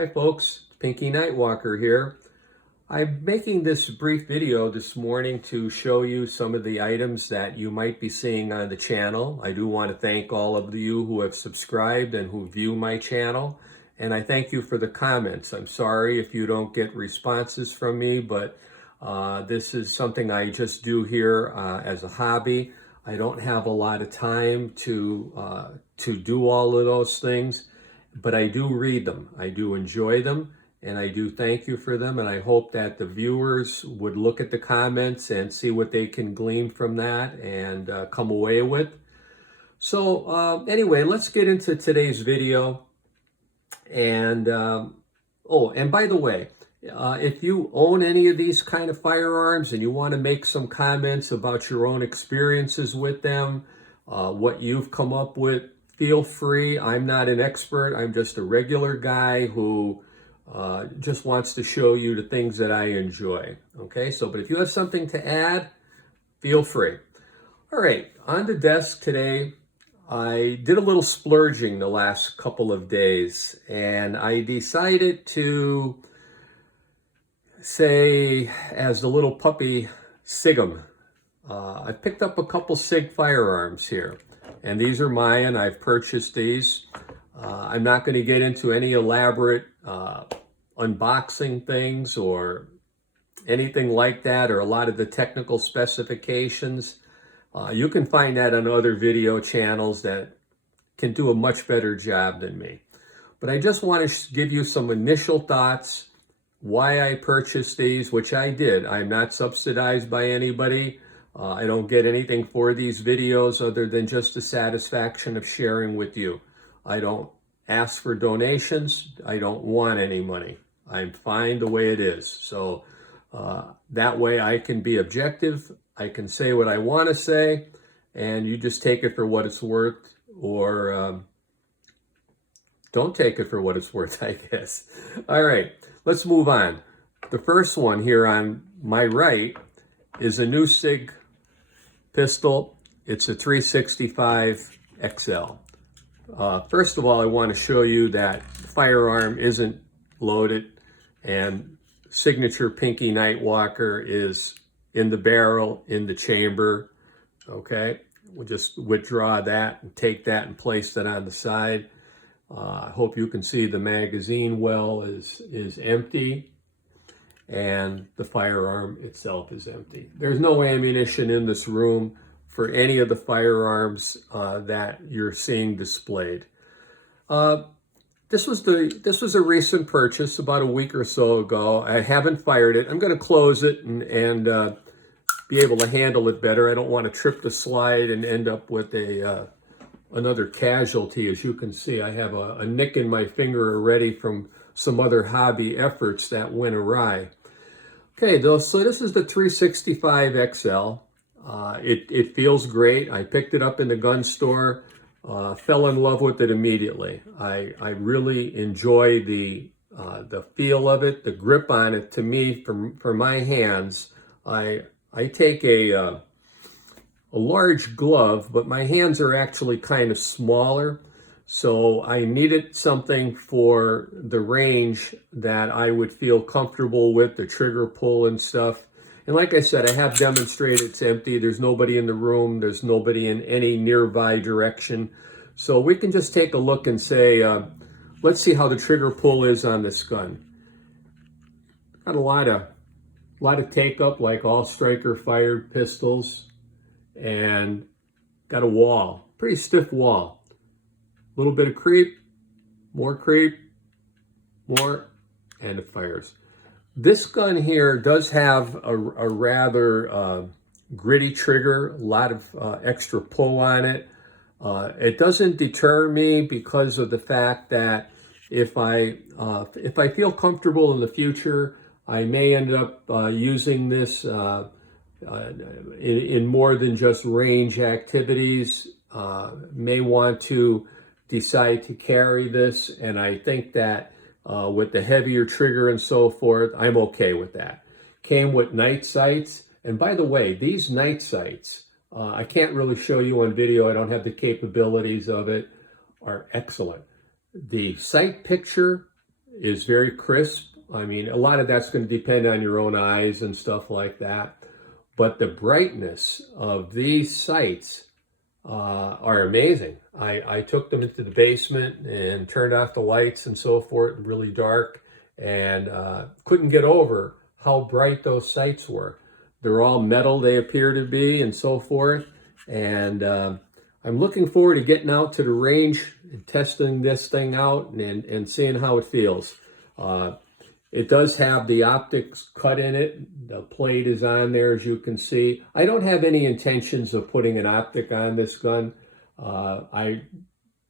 Hi folks, Pinky Nightwalker here. I'm making this brief video this morning to show you some of the items that you might be seeing on the channel. I do want to thank all of you who have subscribed and who view my channel, and I thank you for the comments. I'm sorry if you don't get responses from me, but this is something I just do here as a hobby. I don't have a lot of time to do all of those things, but I do read them. I do enjoy them, and I do thank you for them, and I hope that the viewers would look at the comments and see what they can glean from that and come away with. So anyway, let's get into today's video. And and by the way, if you own any of these kind of firearms and you want to make some comments about your own experiences with them, what you've come up with, feel free. I'm not an expert. I'm just a regular guy who just wants to show you the things that I enjoy. Okay, so but if you have something to add, feel free. All right, on the desk today, I did a little splurging the last couple of days, and I decided to say, as the little puppy, Sig 'em. I picked up a couple Sig firearms here, and these are mine. I've purchased these. I'm not going to get into any elaborate unboxing things or anything like that, or a lot of the technical specifications. You can find that on other video channels that can do a much better job than me. But I just want to give you some initial thoughts, why I purchased these, which I did. I'm not subsidized by anybody. I don't get anything for these videos other than just the satisfaction of sharing with you. I don't ask for donations. I don't want any money. I'm fine the way it is. So that way I can be objective. I can say what I want to say, and you just take it for what it's worth, or don't take it for what it's worth, I guess. All right, let's move on. The first one here on my right is a new Sig pistol. It's a 365 XL. First of all, I want to show you that the firearm isn't loaded, and signature Pinky Nightwalker is in the barrel, in the chamber. Okay, we'll just withdraw that and take that and place that on the side. I hope you can see the magazine well is empty, and the firearm itself is empty. There's no ammunition in this room for any of the firearms that you're seeing displayed. This was a recent purchase about a week or so ago. I haven't fired it. I'm going to close it and be able to handle it better. I don't want to trip the slide and end up with another casualty. As you can see, I have a nick in my finger already from some other hobby efforts that went awry. Okay, so this is the 365 XL. It feels great. I picked it up in the gun store. Fell in love with it immediately. I really enjoy the feel of it, the grip on it. To me, for my hands, I take a large glove, but my hands are actually kind of smaller, so I needed something for the range that I would feel comfortable with, the trigger pull and stuff. And like I said, I have demonstrated it's empty. There's nobody in the room. There's nobody in any nearby direction. So we can just take a look and say, let's see how the trigger pull is on this gun. Got a lot of take up, like all striker fired pistols, and got a wall, pretty stiff wall. A little bit of creep, more, and it fires. This gun here does have a rather gritty trigger, a lot of extra pull on it. It doesn't deter me because of the fact that if I feel comfortable in the future, I may end up using this in more than just range activities. May want to decide to carry this, and I think that with the heavier trigger and so forth, I'm okay with that. Came with night sights, and by the way, these night sights, I can't really show you on video, I don't have the capabilities of it, are excellent. The sight picture is very crisp. I mean, a lot of that's going to depend on your own eyes and stuff like that. But the brightness of these sights are amazing. I took them into the basement and turned off the lights and so forth, really dark, and couldn't get over how bright those sights were. They're all metal, they appear to be, and so forth. And I'm looking forward to getting out to the range and testing this thing out and seeing how it feels. It does have the optics cut in it. The plate is on there, as you can see. I don't have any intentions of putting an optic on this gun. I'm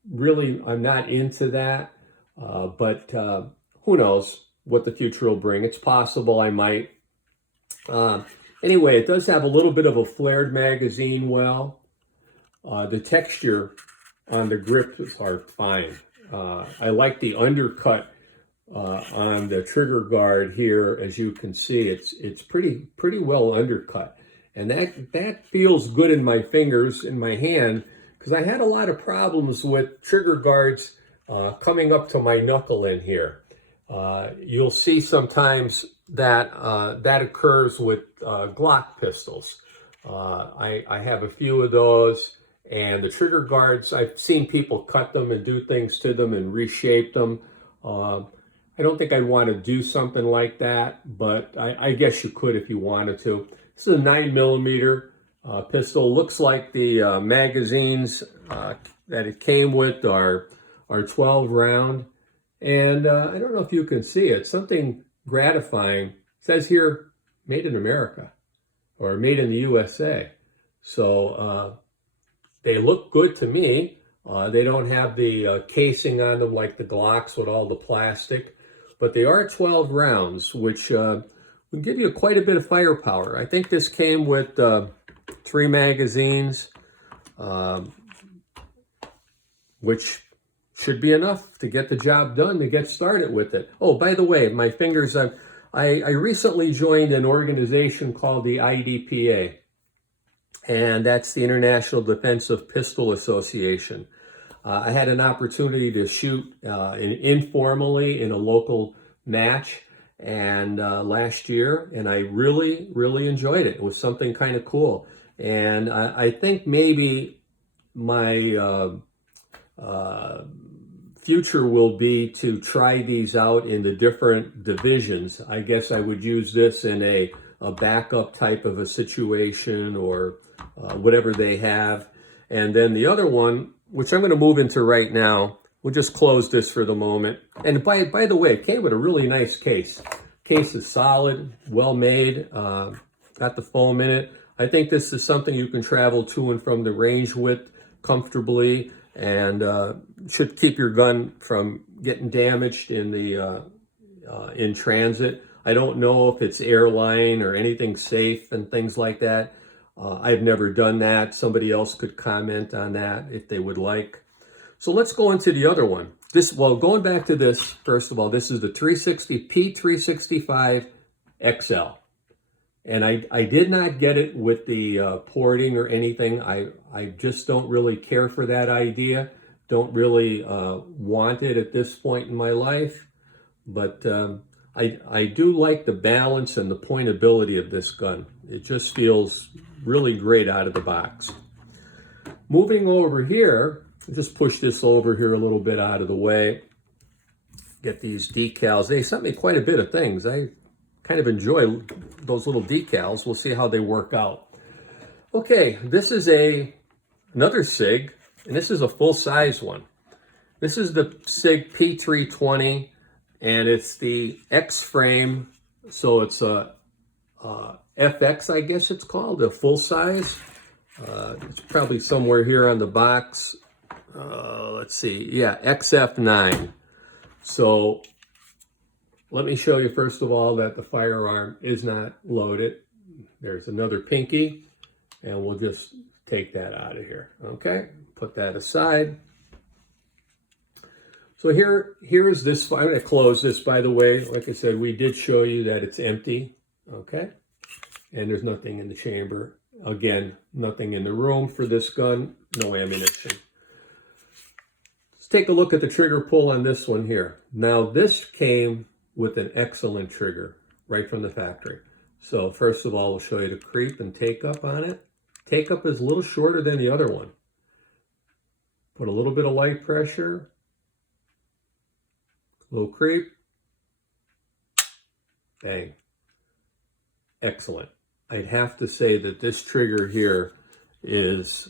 not into that, but who knows what the future will bring. It's possible I might. Anyway, it does have a little bit of a flared magazine well. The texture on the grips are fine. I like the undercut on the trigger guard here. As you can see, it's pretty well undercut, and that feels good in my fingers, in my hand, because I had a lot of problems with trigger guards coming up to my knuckle in here. You'll see sometimes that that occurs with Glock pistols. I have a few of those, and the trigger guards, I've seen people cut them and do things to them and reshape them. I don't think I'd want to do something like that, but I guess you could if you wanted to. This is a 9mm pistol. Looks like the magazines that it came with are 12 round. And I don't know if you can see it. Something gratifying. It says here, made in America, or made in the USA. So they look good to me. They don't have the casing on them like the Glocks with all the plastic. But they are 12 rounds, which will give you quite a bit of firepower. I think this came with 3 magazines, which should be enough to get the job done, to get started with it. Oh, by the way, my fingers, I recently joined an organization called the IDPA, and that's the International Defensive Pistol Association. I had an opportunity to shoot informally in a local match and last year, and I really enjoyed it. It was something kind of cool, and I think maybe my future will be to try these out in the different divisions. I guess I would use this in a backup type of a situation, or whatever they have. And then the other one, which I'm going to move into right now, we'll just close this for the moment. And by the way, it came with a really nice case. Case is solid, well made, got the foam in it. I think this is something you can travel to and from the range with comfortably, and should keep your gun from getting damaged in the in transit. I don't know if it's airline or anything safe and things like that. I've never done that. Somebody else could comment on that if they would like. So let's go into the other one. Going back to this, first of all, this is the P365XL. And I did not get it with the porting or anything. I just don't really care for that idea. Don't really want it at this point in my life. But I do like the balance and the pointability of this gun. It just feels really great out of the box. Moving over here, just push this over here a little bit out of the way. Get these decals. They sent me quite a bit of things. I kind of enjoy those little decals. We'll see how they work out. Okay, this is another Sig, and this is a full-size one. This is the Sig P320, and it's the X frame, so it's a FX, I guess it's called, a full size. It's probably somewhere here on the box. Let's see, yeah, XF-9. So let me show you first of all that the firearm is not loaded. There's another pinky, and we'll just take that out of here. Okay, put that aside. So here's this. I'm going to close this, by the way. Like I said, we did show you that it's empty. Okay, and there's nothing in the chamber. Again, nothing in the room for this gun. No ammunition. take a look at the trigger pull on this one here. Now this came with an excellent trigger right from the factory. So first of all, we'll show you the creep and take up on it. Take up is a little shorter than the other one. Put a little bit of light pressure, little creep, bang. Excellent. I'd have to say that this trigger here is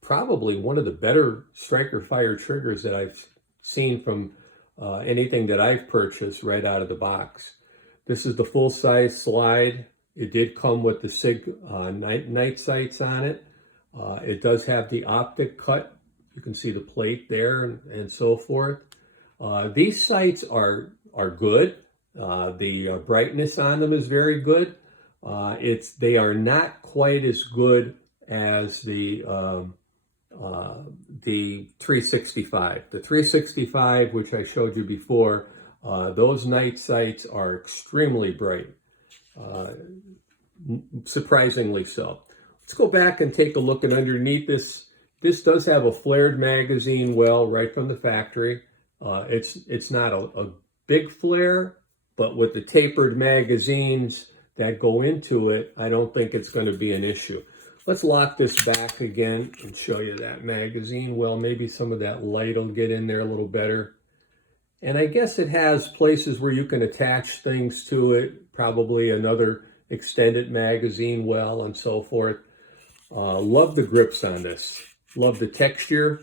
probably one of the better striker fire triggers that I've seen from anything that I've purchased right out of the box. This is the full size slide. It did come with the Sig night sights on it. It does have the optic cut. You can see the plate there and so forth. These sights are good. The brightness on them is very good. They are not quite as good as the 365. The 365, which I showed you before, those night sights are extremely bright. Surprisingly so. Let's go back and take a look at underneath this. This does have a flared magazine well right from the factory. It's not a big flare, but with the tapered magazines that go into it, I don't think it's going to be an issue. Let's lock this back again and show you that magazine well. Maybe some of that light will get in there a little better. And I guess it has places where you can attach things to it, probably another extended magazine well and so forth. Love the grips on this. Love the texture.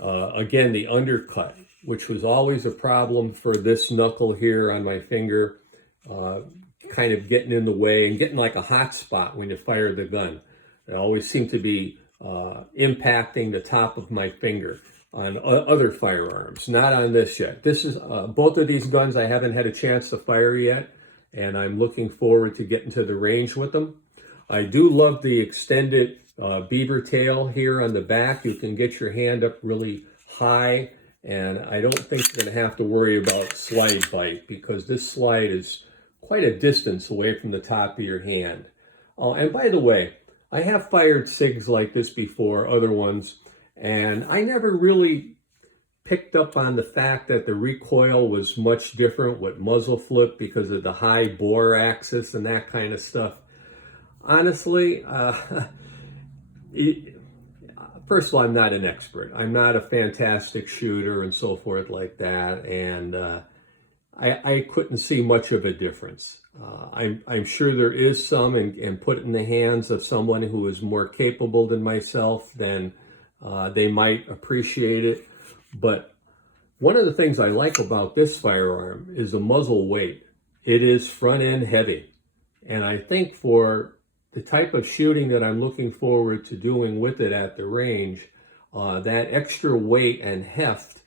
Again, the undercut, which was always a problem for this knuckle here on my finger, kind of getting in the way and getting like a hot spot when you fire the gun. It always seemed to be impacting the top of my finger on other firearms, not on this yet. This is both of these guns I haven't had a chance to fire yet, and I'm looking forward to getting to the range with them. I do love the extended beaver tail here on the back. You can get your hand up really high, and I don't think you're going to have to worry about slide bite because this slide is quite a distance away from the top of your hand. And by the way, I have fired SIGs like this before, other ones, and I never really picked up on the fact that the recoil was much different with muzzle flip because of the high bore axis and that kind of stuff. Honestly, first of all, I'm not an expert. I'm not a fantastic shooter and so forth like that, and I couldn't see much of a difference. I'm sure there is some, and put it in the hands of someone who is more capable than myself, then they might appreciate it. But one of the things I like about this firearm is the muzzle weight. It is front end heavy. And I think for the type of shooting that I'm looking forward to doing with it at the range, that extra weight and heft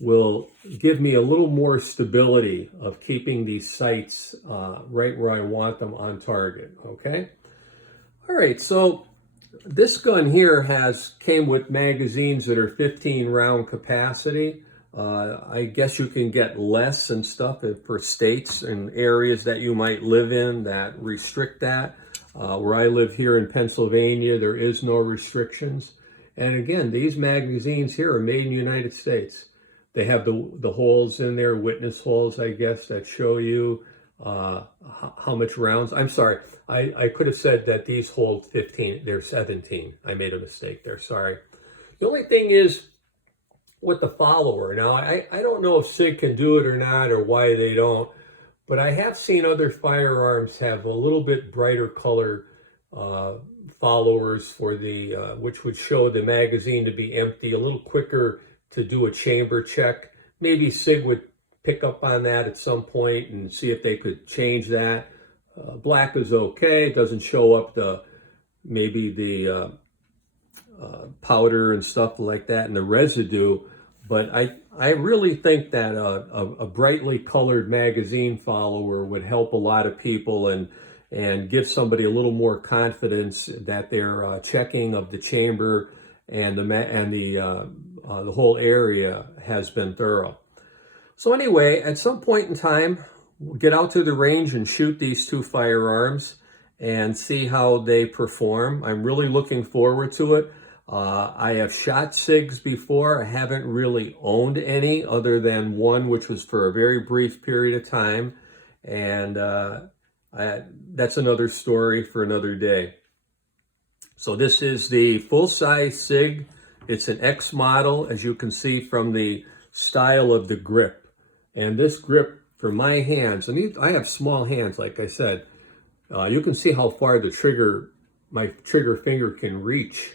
will give me a little more stability of keeping these sights right where I want them on target, okay? All right, so this gun here came with magazines that are 15 round capacity. I guess you can get less and stuff for states and areas that you might live in that restrict that. Where I live here in Pennsylvania, there is no restrictions. And again, these magazines here are made in the United States. They have the holes in there, witness holes, I guess, that show you how much rounds. I'm sorry, I could have said that these hold 15. They're 17. I made a mistake there, sorry. The only thing is with the follower. Now, I don't know if SIG can do it or not or why they don't, but I have seen other firearms have a little bit brighter color followers for the, which would show the magazine to be empty, a little quicker to do a chamber check. Maybe SIG would pick up on that at some point and see if they could change that. Black is okay. It doesn't show up maybe the powder and stuff like that and the residue. But I really think that a brightly colored magazine follower would help a lot of people and give somebody a little more confidence that their checking of the chamber and the whole area has been thorough. So anyway, at some point in time, we'll get out to the range and shoot these two firearms and see how they perform. I'm really looking forward to it. I have shot SIGs before. I haven't really owned any other than one, which was for a very brief period of time. And that's another story for another day. So this is the full-size SIG. It's an X model, as you can see from the style of the grip. And this grip for my hands, and I have small hands, like I said, you can see how far my trigger finger can reach.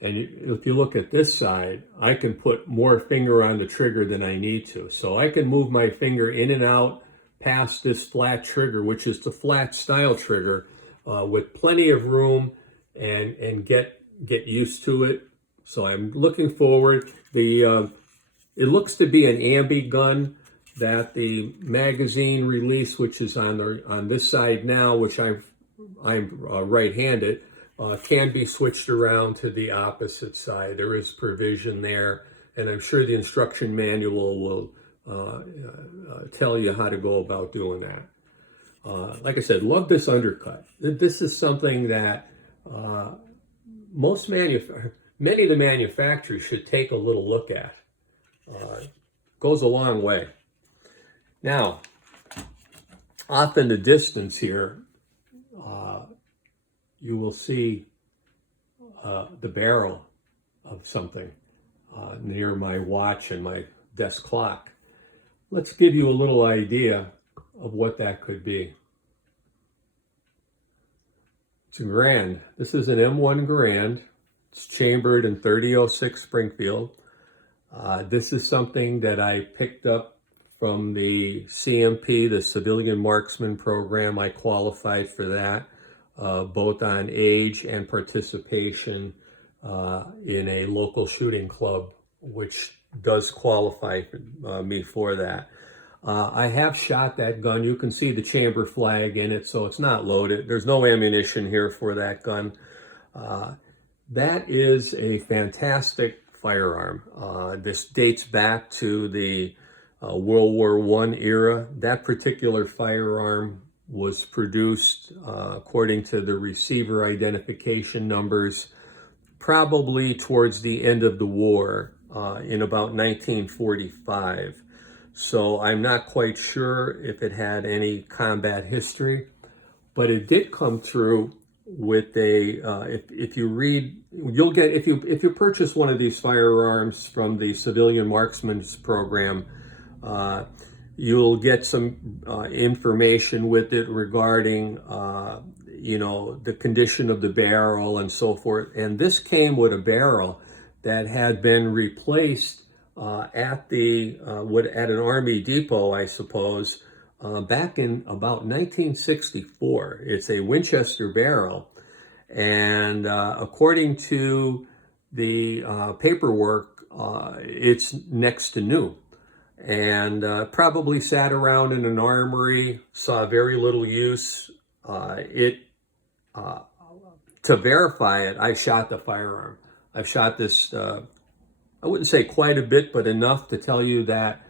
And if you look at this side, I can put more finger on the trigger than I need to. So I can move my finger in and out past this flat trigger, which is the flat style trigger, with plenty of room and get used to it. So I'm looking forward. It looks to be an ambi gun that the magazine release, which is on this side now, which I'm right-handed, can be switched around to the opposite side. There is provision there, and I'm sure the instruction manual will tell you how to go about doing that. Like I said, love this undercut. This is something that many of the manufacturers should take a little look at. Goes a long way. Now, off in the distance here, you will see the barrel of something near my watch and my desk clock. Let's give you a little idea of what that could be. It's a Garrand. This is an M1 Garrand. It's chambered in 3006 Springfield. This is something that I picked up from the CMP, the Civilian Marksman Program. I qualified for that, both on age and participation in a local shooting club, which does qualify me for that. I have shot that gun. You can see the chamber flag in it, so it's not loaded. There's no ammunition here for that gun. That is a fantastic firearm. This dates back to the World War I era. That particular firearm was produced, according to the receiver identification numbers, probably towards the end of the war, in about 1945. So I'm not quite sure if it had any combat history, but it did come through with a, if you read, you'll get, if you purchase one of these firearms from the Civilian Marksman's Program, you'll get some information with it regarding, the condition of the barrel and so forth. And this came with a barrel that had been replaced at an Army depot, I suppose, back in about 1964. It's a Winchester barrel, and according to the paperwork, it's next to new, and probably sat around in an armory, saw very little use. To verify it, I shot the firearm. I've shot this, I wouldn't say quite a bit, but enough to tell you that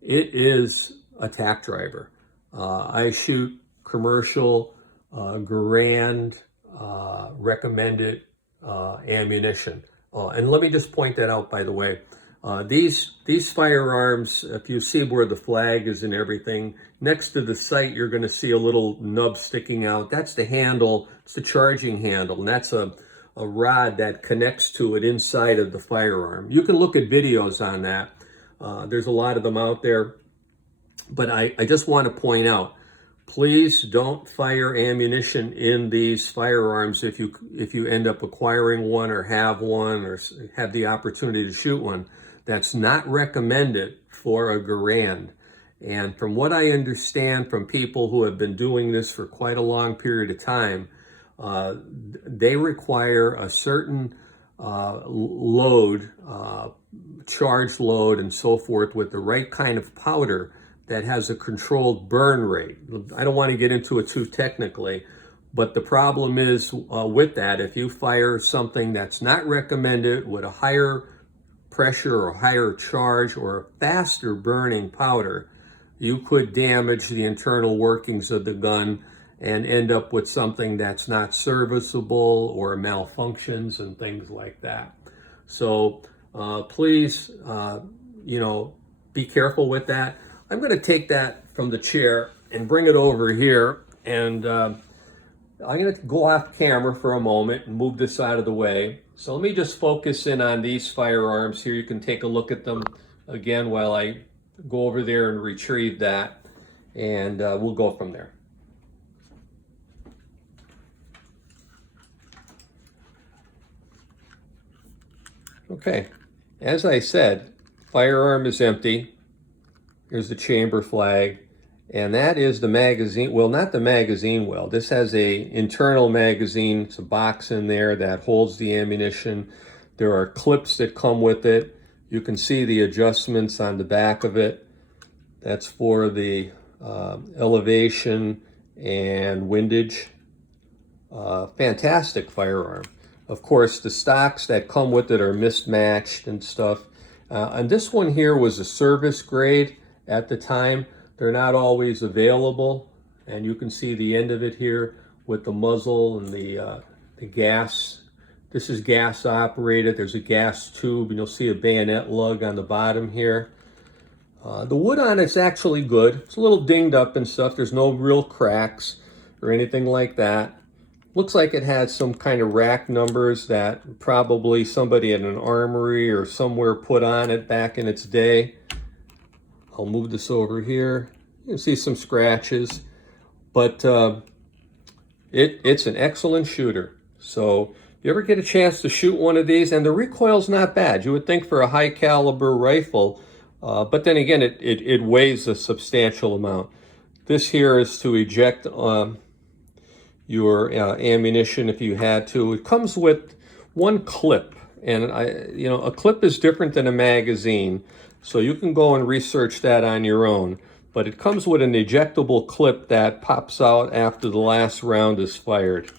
it is a tack driver. I shoot commercial, Garrand, recommended ammunition. And let me just point that out, by the way. These firearms, if you see where the flag is and everything, next to the sight, you're going to see a little nub sticking out. That's the handle. It's the charging handle, and that's a rod that connects to it inside of the firearm. You can look at videos on that. There's a lot of them out there. But I just want to point out, please don't fire ammunition in these firearms if you end up acquiring one or have the opportunity to shoot one. That's not recommended for a Garrand. And from what I understand from people who have been doing this for quite a long period of time, they require a certain load, charge load and so forth, with the right kind of powder that has a controlled burn rate. I don't want to get into it too technically, but the problem is with that, if you fire something that's not recommended with a higher pressure or higher charge or a faster burning powder, you could damage the internal workings of the gun and end up with something that's not serviceable or malfunctions and things like that. So please, you know, be careful with that. I'm going to take that from the chair and bring it over here, and I'm going to go off camera for a moment and move this out of the way. So let me just focus in on these firearms here. You can take a look at them again while I go over there and retrieve that, and we'll go from there. Okay, as I said, firearm is empty. Here's the chamber flag, and that is the magazine. Well, not the magazine well. This has a internal magazine. It's a box in there that holds the ammunition. There are clips that come with it. You can see the adjustments on the back of it. That's for the elevation and windage. Fantastic firearm. Of course, the stocks that come with it are mismatched and stuff. And this one here was a service grade at the time. They're not always available. And you can see the end of it here with the muzzle and the gas. This is gas operated. There's a gas tube, and you'll see a bayonet lug on the bottom here. The wood on it's actually good. It's a little dinged up and stuff. There's no real cracks or anything like that. Looks like it has some kind of rack numbers that probably somebody at an armory or somewhere put on it back in its day. I'll move this over here. You can see some scratches, but it's an excellent shooter. So if you ever get a chance to shoot one of these, and the recoil's not bad. You would think for a high caliber rifle, but then again, it weighs a substantial amount. This here is to eject your ammunition if you had to. It comes with one clip, and a clip is different than a magazine, so you can go and research that on your own. But it comes with an ejectable clip that pops out after the last round is fired.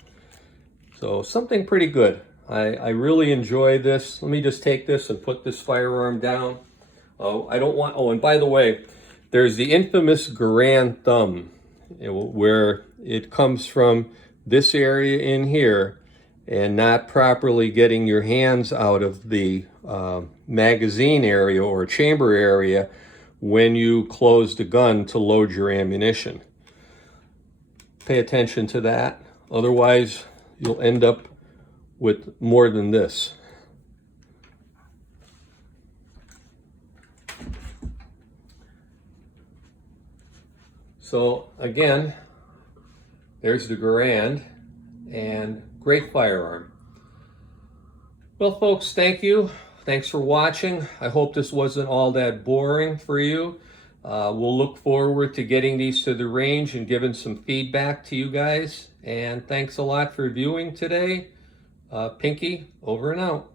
So something pretty good. I really enjoy this. Let me just take this and put this firearm down. And by the way, there's the infamous Garrand thumb, where it comes from this area in here and not properly getting your hands out of the magazine area or chamber area when you close the gun to load your ammunition. Pay attention to that. Otherwise, you'll end up with more than this. So again, there's the Garrand, and great firearm. Well, folks, thank you. Thanks for watching. I hope this wasn't all that boring for you. We'll look forward to getting these to the range and giving some feedback to you guys. And thanks a lot for viewing today. Pinky, over and out.